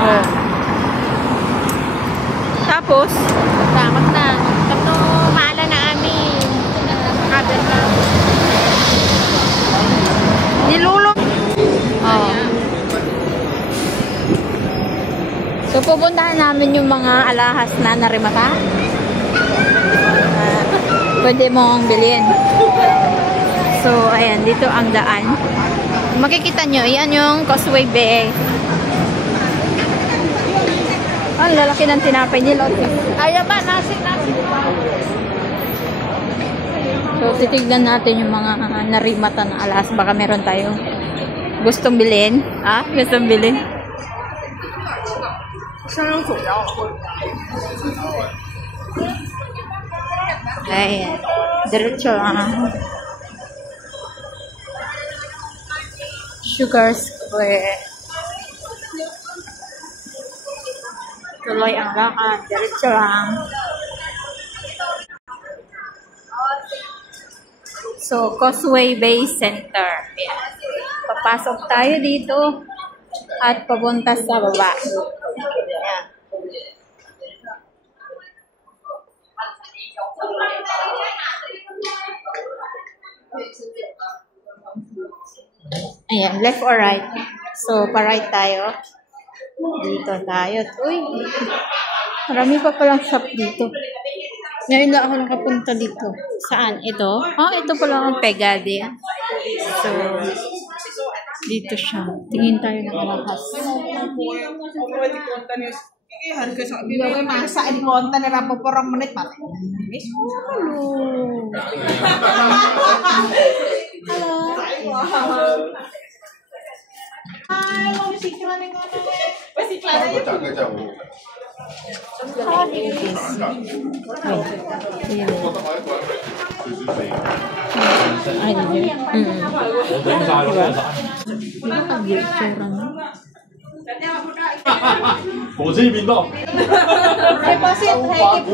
Oh. Tapos, Tamat na. Kato, maala na amin. Kabel na. nilulong. Oh. So, pupuntahan namin yung mga alahas na narimata. Pwede mong bilhin. So, ayan, dito ang daan. Makikita nyo, yan yung Causeway Bay. Ang lalaki ng tinapay nila. Ayaw ba? Nasi. So, titignan natin yung mga narimata na alas. Baka meron tayong gustong bilhin. Ah, gustong bilhin. Ayan. Diretso lang. Sugar Square. Tuloy ang lakad. Diretso lang. So, Causeway Bay Center. Ayan. Papasok tayo dito at papunta sa baba. Ayan. Ayan, left or right? So, pa-right tayo. Dito tayo. Uy, marami pa palang shop dito. Ngayon na ako nakapunta dito. Saan? Ito? Oh, ito pala ang Pegade. So, dito siya. Tingin tayo ng alahas. Bilawin masa di konta na rapo porong menit pa. Halo, siklan ng ano eh. Siklan na yun. Ay, hindi. Diba? 我这边到。 Deposit, hey, keep